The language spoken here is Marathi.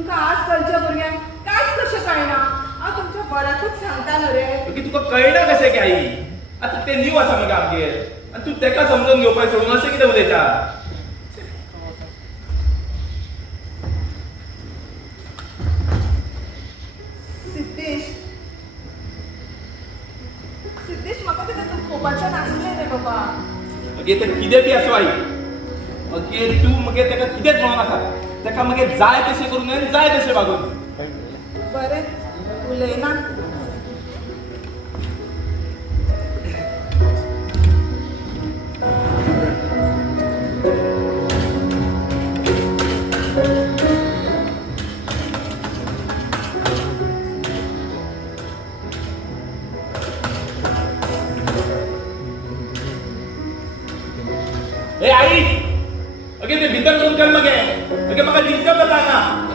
तुमका आजकालच्या भुरग्यांक कांयच कशें कळना. हांव तुमच्या बऱ्याकूच सांगता न्हू रे. की तुका कळना कशें की आई आता ते न्यू आसा मगे आमगेर आनी तू तेका समजून घेवपाक सोडून अशें कितें उलयता. सिद्धेश सिद्धेश म्हाका कितें तूं पोवपाचें नासलें रे बाबा. मगे ते कितें बी आसूं आई मगे तूं मगे तेका कितेंच म्हणून नाका. तेका मगे जाय तशें करून आनी जाय तशें वागून. बरें उलयना. ए आई मगे ते भितर करून कर मगे मगे म्हाका डिस्टर्ब जाता हांगा.